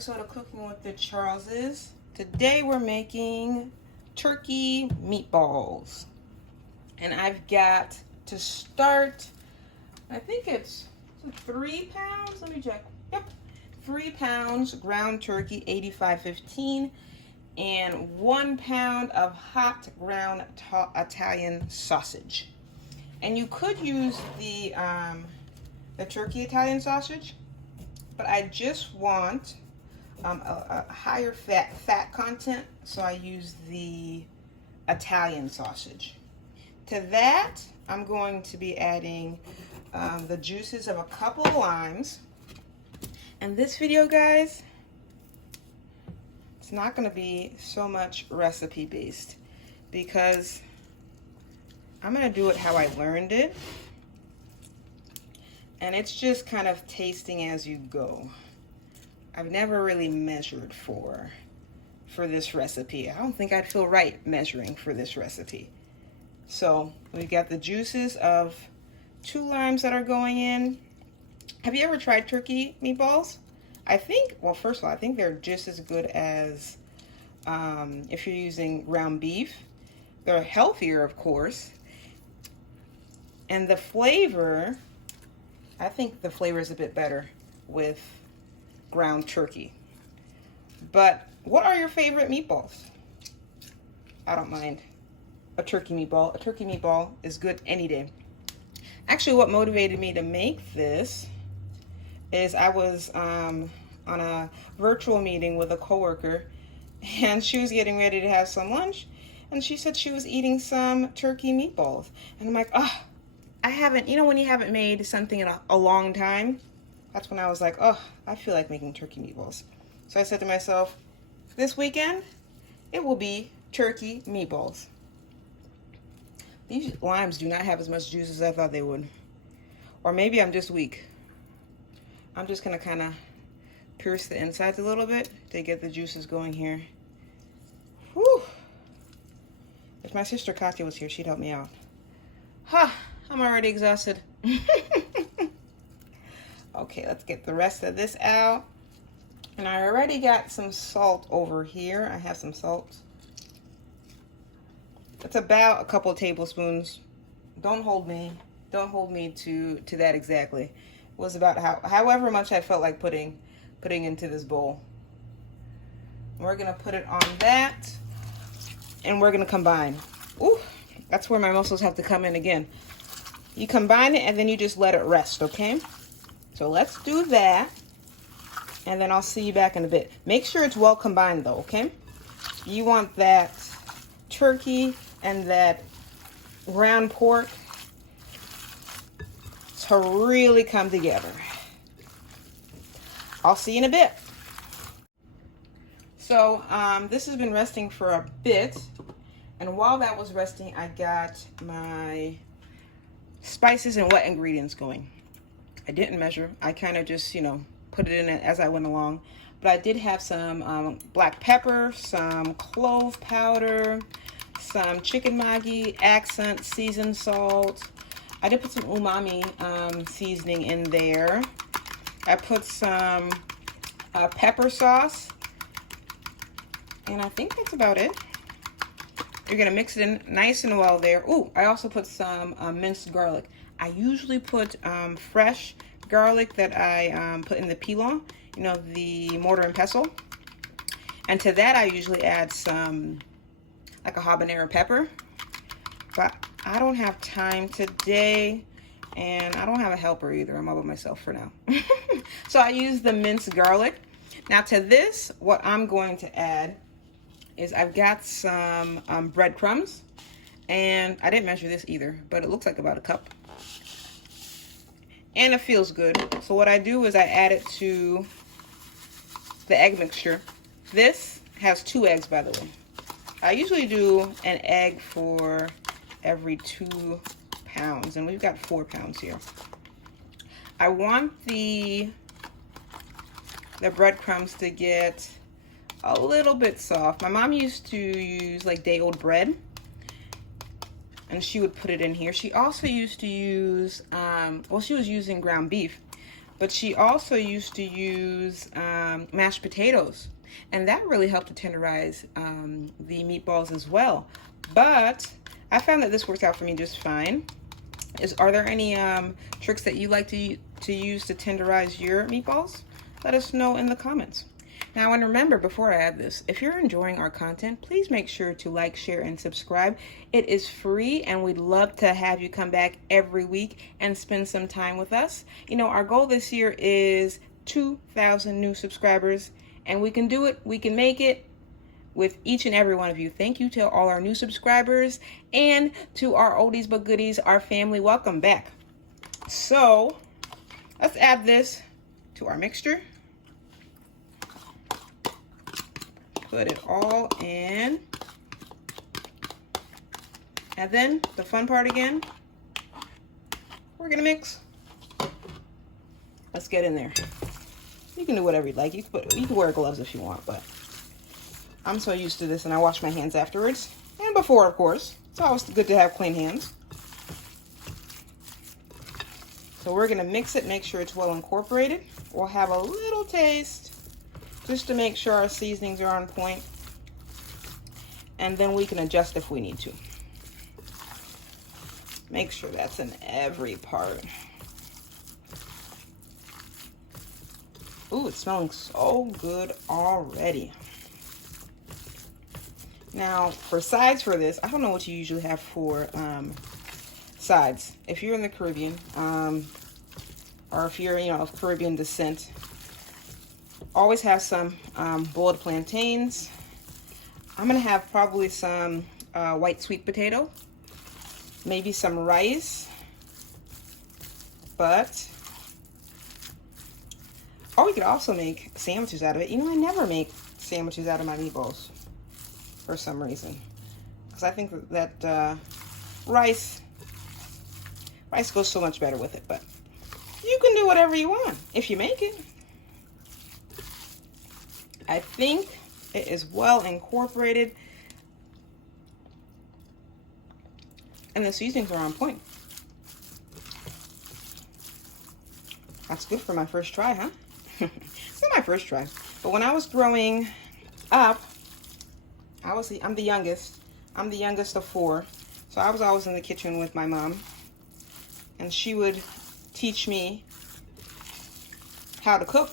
episode of Cooking with the Charleses. Today we're making turkey meatballs. And I've got to start, I think it's 3 pounds. Let me check. Yep. 3 pounds ground turkey, 85/15, and 1 pound of hot ground Italian sausage. And you could use the turkey Italian sausage, but I just want a higher fat content, so I use the Italian sausage. To that, I'm going to be adding the juices of a couple of limes. And this video, guys, it's not going to be so much recipe based because I'm going to do it how I learned it. And it's just kind of tasting as you go. I've never really measured for this recipe. I don't think I'd feel right measuring for this recipe. So we've got the juices of 2 limes that are going in. Have you ever tried turkey meatballs? I think, well, first of all, I think they're just as good as if you're using ground beef. They're healthier, of course. And the flavor, I think the flavor is a bit better with ground turkey. But what are your favorite meatballs? I don't mind a turkey meatball. A turkey meatball is good any day. Actually, what motivated me to make this is I was on a virtual meeting with a coworker, and she was getting ready to have some lunch, and she said she was eating some turkey meatballs. And I'm like, oh, I haven't, you know, when you haven't made something in a long time, that's when I was like, oh, I feel like making turkey meatballs. So I said to myself, this weekend, it will be turkey meatballs. These limes do not have as much juice as I thought they would. Or maybe I'm just weak. I'm just going to kind of pierce the insides a little bit to get the juices going here. Whew. If my sister Katya was here, she'd help me out. Ha! I'm already exhausted. Okay, let's get the rest of this out. And I already got some salt over here. I have some salt. It's about a couple of tablespoons. Don't hold me to that exactly. It was about however much I felt like putting into this bowl. We're gonna put it on that, and we're gonna combine. Ooh, that's where my muscles have to come in again. You combine it and then you just let it rest, okay? So let's do that, and then I'll see you back in a bit. Make sure it's well combined though, okay? You want that turkey and that ground pork to really come together. I'll see you in a bit. So this has been resting for a bit, and while that was resting, I got my spices and wet ingredients going. I didn't measure. I kind of just, put it in as I went along. But I did have some black pepper, some clove powder, some chicken maggi, accent, seasoned salt. I did put some umami seasoning in there. I put some pepper sauce. And I think that's about it. You're going to mix it in nice and well there. Ooh, I also put some minced garlic. I usually put fresh garlic that I put in the pilon, the mortar and pestle. And to that, I usually add some, like a habanero pepper. But I don't have time today, and I don't have a helper either. I'm all by myself for now. So I use the minced garlic. Now to this, what I'm going to add is I've got some breadcrumbs, and I didn't measure this either, but it looks like about a cup. And it feels good. So what I do is I add it to the egg mixture. This has 2 eggs, by the way. I usually do an egg for every 2 pounds, and we've got 4 pounds here. I want the breadcrumbs to get a little bit soft. My mom used to use like day-old bread, and she would put it in here. She also used to use, she was using ground beef, But she also used to use mashed potatoes, and that really helped to tenderize the meatballs as well. But I found that this works out for me just fine. Are there any tricks that you like to use to tenderize your meatballs? Let us know in the comments. Now, and remember, before I add this, if you're enjoying our content, please make sure to like, share, and subscribe. It is free, and we'd love to have you come back every week and spend some time with us. You know, our goal this year is 2,000 new subscribers, and we can do it. We can make it with each and every one of you. Thank you to all our new subscribers and to our oldies but goodies, our family. Welcome back. So let's add this to our mixture. Put it all in. And then the fun part again, we're gonna mix. Let's get in there. You can do whatever you like. You can wear gloves if you want, but I'm so used to this, and I wash my hands afterwards and before, of course. It's always good to have clean hands. So we're gonna mix it, make sure it's well incorporated. We'll have a little taste just to make sure our seasonings are on point, and then we can adjust if we need to. Make sure that's in every part. Ooh, it's smelling so good already. Now, for sides for this, I don't know what you usually have for sides. If you're in the Caribbean, or if you're, of Caribbean descent, always have some boiled plantains. I'm gonna have probably some white sweet potato, maybe some rice, or we could also make sandwiches out of it. I never make sandwiches out of my meatballs for some reason, because I think that rice goes so much better with it. But you can do whatever you want if you make it. I think it is well incorporated, and the seasonings are on point. That's good for my first try, huh? It's not my first try, but when I was growing up, I'm the youngest. I'm the youngest of 4, so I was always in the kitchen with my mom, and she would teach me how to cook.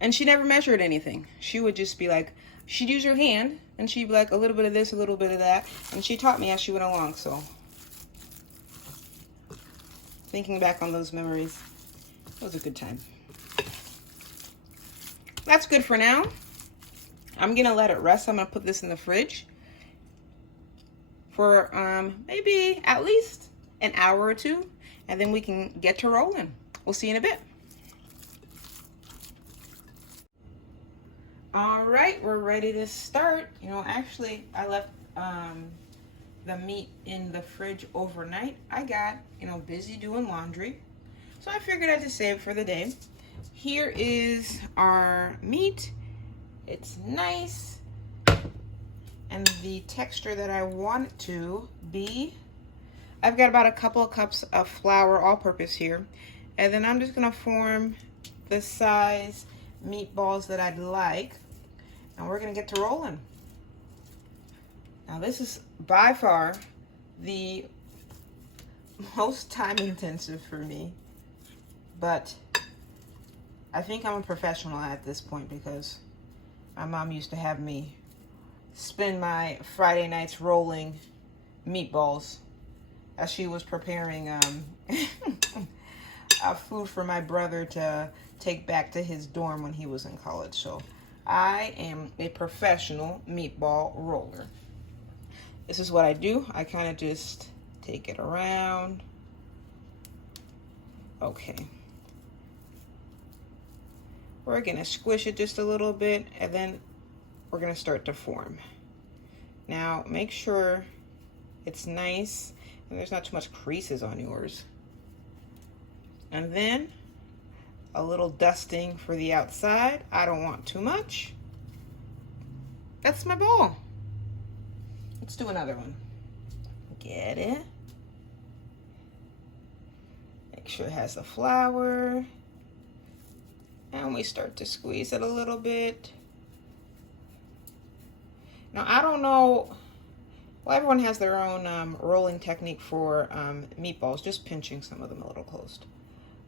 And she never measured anything. She would just be like, she'd use her hand, and she'd be like, a little bit of this, a little bit of that. And she taught me as she went along, so. Thinking back on those memories, it was a good time. That's good for now. I'm gonna let it rest. I'm gonna put this in the fridge for maybe at least an hour or 2, and then we can get to rolling. We'll see you in a bit. All right, we're ready to start. Actually, I left the meat in the fridge overnight. I got, busy doing laundry, so I figured I'd just save it for the day. Here is our meat. It's nice, and the texture that I want it to be. I've got about a couple of cups of flour, all-purpose here, and then I'm just gonna form the size meatballs that I'd like, and we're gonna get to rolling. Now, this is by far the most time intensive for me, but I think I'm a professional at this point because my mom used to have me spend my Friday nights rolling meatballs as she was preparing food for my brother to take back to his dorm when he was in college. So I am a professional meatball roller. This is what I do. I kind of just take it around. Okay. We're gonna squish it just a little bit, and then we're gonna start to form. Now, make sure it's nice and there's not too much creases on yours. And then a little dusting for the outside. I don't want too much. That's my ball. Let's do another one. Get it? Make sure it has the flour. And we start to squeeze it a little bit. Now, I don't know, well, everyone has their own rolling technique for meatballs, just pinching some of them a little closed.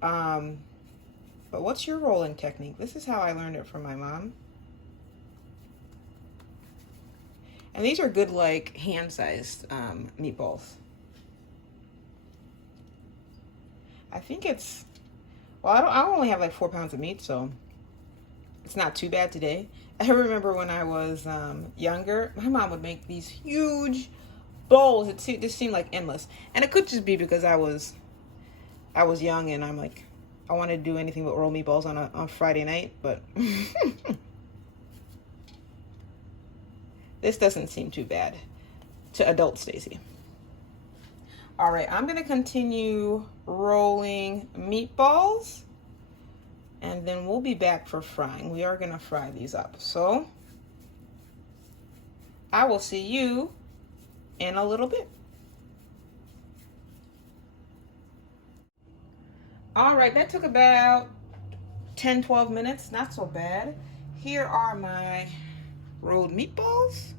But what's your rolling technique? This is how I learned it from my mom. And these are good, like, hand-sized meatballs. I think it's, well, I only have like 4 pounds of meat, so it's not too bad today. I remember when I was younger, my mom would make these huge bowls. It just seemed like endless. And it could just be because I was young and I'm like, I wanted to do anything but roll meatballs on Friday night, but this doesn't seem too bad to adult Stacy. All right, I'm gonna continue rolling meatballs and then we'll be back for frying. We are gonna fry these up. So I will see you in a little bit. All right, that took about 10-12 minutes, not so bad. Here are my rolled meatballs.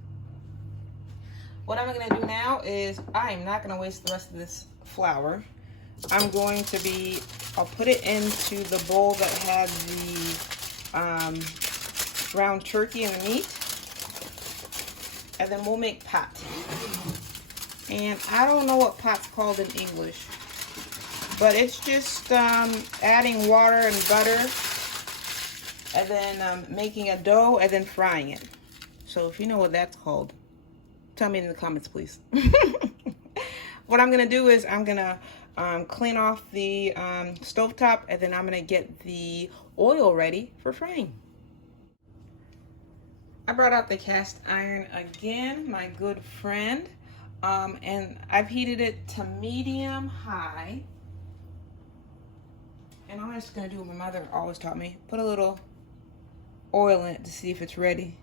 What I'm gonna do now is I am not gonna waste the rest of this flour. I'm going to be, I'll put it into the bowl that had the ground turkey and the meat. And then we'll make pat. And I don't know what pat's called in English, but it's just adding water and butter and then making a dough and then frying it. So if you know what that's called, tell me in the comments, please. What I'm gonna do is I'm gonna clean off the stovetop and then I'm gonna get the oil ready for frying. I brought out the cast iron again, my good friend, and I've heated it to medium high. And I'm just gonna do what my mother always taught me, put a little oil in it to see if it's ready.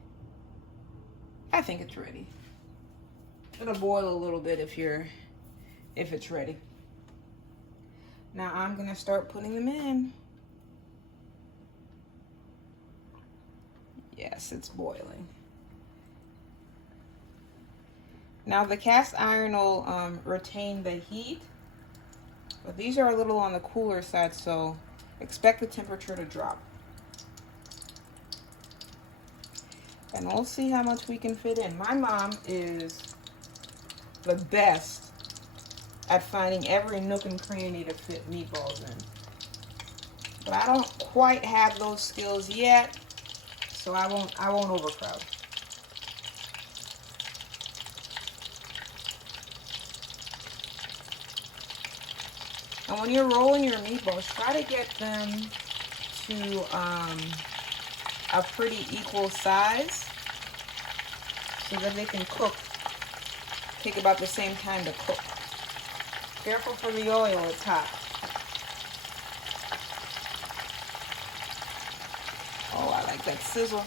I think it's ready. It'll boil a little bit if it's ready. Now I'm gonna start putting them in. Yes, it's boiling. Now the cast iron will retain the heat, but these are a little on the cooler side, so expect the temperature to drop. And we'll see how much we can fit in. My mom is the best at finding every nook and cranny to fit meatballs in. But I don't quite have those skills yet, so I won't overcrowd. And when you're rolling your meatballs, try to get them to a pretty equal size so that they can cook. Take about the same time to cook. Careful for the oil, it's hot. Oh, I like that sizzle.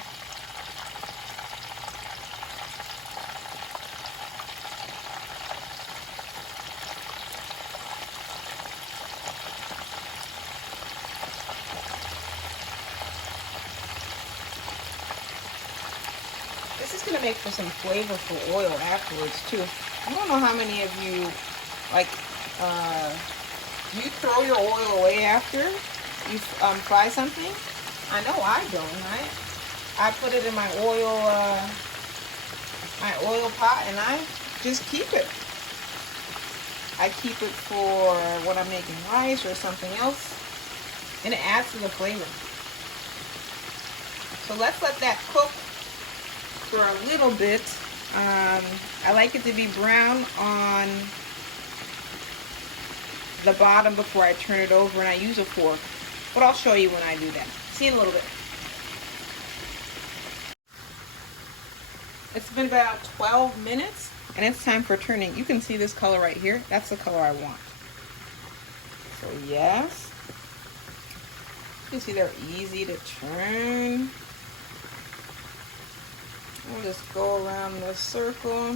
This is gonna make for some flavorful oil afterwards too. I don't know how many of you like, do you throw your oil away after you fry something? I know I don't. I put it in my oil pot and I just keep it. I keep it for when I'm making rice or something else, and it adds to the flavor. So let's let that cook for a little bit. I like it to be brown on the bottom before I turn it over, and I use a fork, but I'll show you when I do that. See you in a little bit. It's been about 12 minutes and it's time for turning. You can see this color right here. That's the color I want. So yes, you can see they're easy to turn. We'll just go around the circle.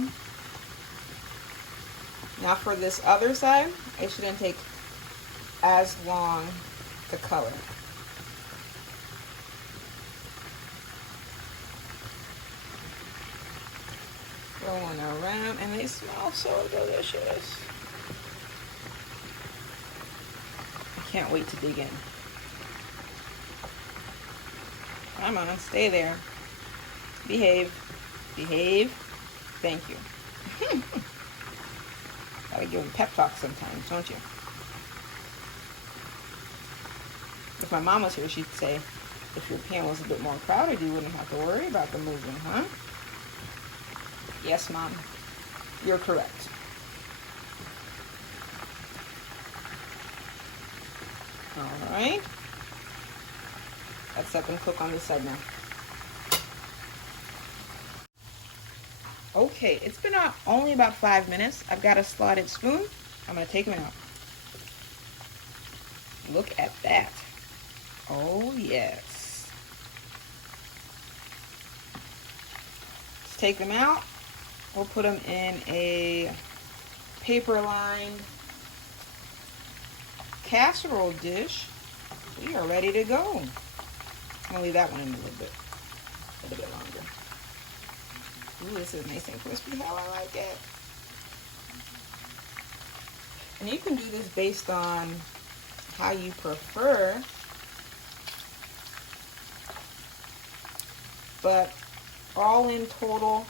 Now for this other side, it shouldn't take as long to color. Rolling around, and they smell so delicious. I can't wait to dig in. Come on, stay there. Behave. Behave. Thank you. Gotta give them pep talks sometimes, don't you? If my mom was here, she'd say, if your pan was a bit more crowded, you wouldn't have to worry about them moving, huh? Yes, Mom. You're correct. All right. Let's let them cook on this side now. Okay, it's been only about 5 minutes. I've got a slotted spoon. I'm going to take them out. Look at that. Oh, yes. Let's take them out. We'll put them in a paper-lined casserole dish. We are ready to go. I'm going to leave that one in a little bit longer. Ooh, this is nice and crispy, how I like it. And you can do this based on how you prefer. But all in total,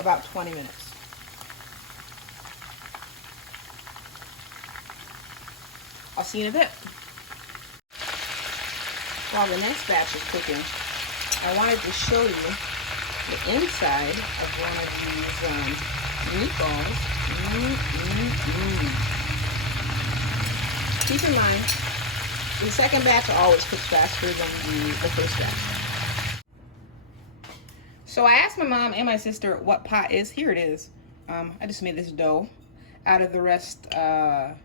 about 20 minutes. I'll see you in a bit. While the next batch is cooking, I wanted to show you the inside of one of these meatballs. Keep in mind, the second batch always cooks faster than the first batch. So I asked my mom and my sister what pot is. Here it is. I just made this dough out of the rest of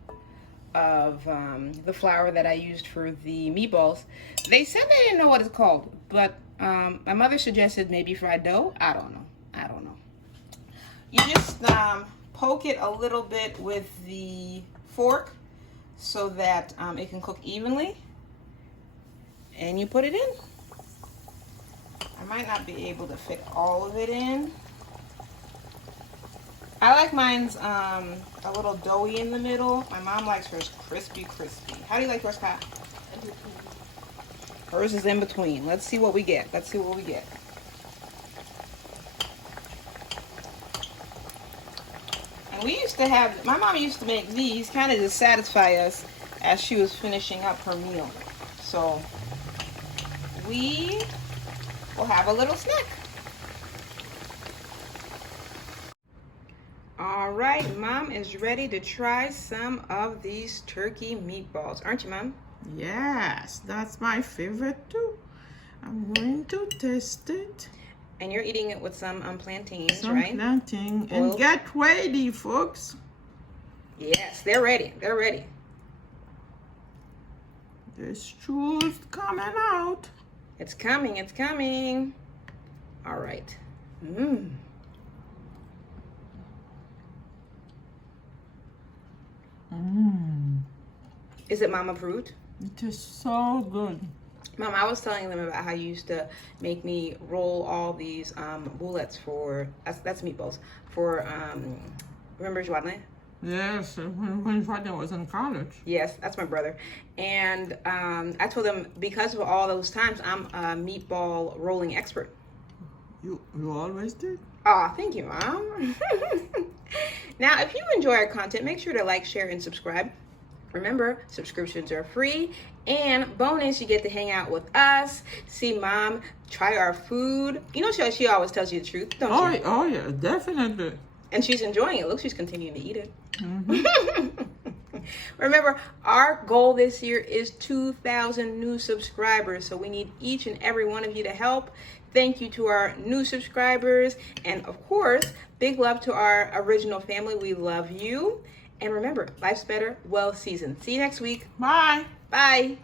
the flour that I used for the meatballs. They said they didn't know what it's called, but my mother suggested maybe fried dough. I don't know. You just poke it a little bit with the fork so that it can cook evenly, and you put it in. I might not be able to fit all of it in. I like mine's a little doughy in the middle. My mom likes hers crispy. How do you like yours, Pat? Hers is in between. Let's see what we get. And we used to have, my mom used to make these kind of to satisfy us as she was finishing up her meal. So we will have a little snack. All right, Mom is ready to try some of these turkey meatballs. Aren't you, Mom? Yes, that's my favorite too. I'm going to taste it. And you're eating it with some plantains, some right? Plantain. And get ready, folks. Yes, they're ready. The stew's coming out. It's coming. All right. Is it Mom approved? It is so good. Mom, I was telling them about how you used to make me roll all these bullets for, that's meatballs, for, remember Joanne? Yes, when father was in college. Yes, that's my brother. And I told them because of all those times, I'm a meatball rolling expert. You always did? Aw, thank you, Mom. Now, if you enjoy our content, make sure to like, share, and subscribe. Remember, subscriptions are free. And bonus, you get to hang out with us, see Mom try our food. You know, she always tells you the truth, don't you? Oh, yeah, definitely. And she's enjoying it. Look, she's continuing to eat it. Remember, our goal this year is 2,000 new subscribers. So we need each and every one of you to help. Thank you to our new subscribers. And of course, big love to our original family. We love you. And remember, life's better, well seasoned. See you next week. Bye. Bye.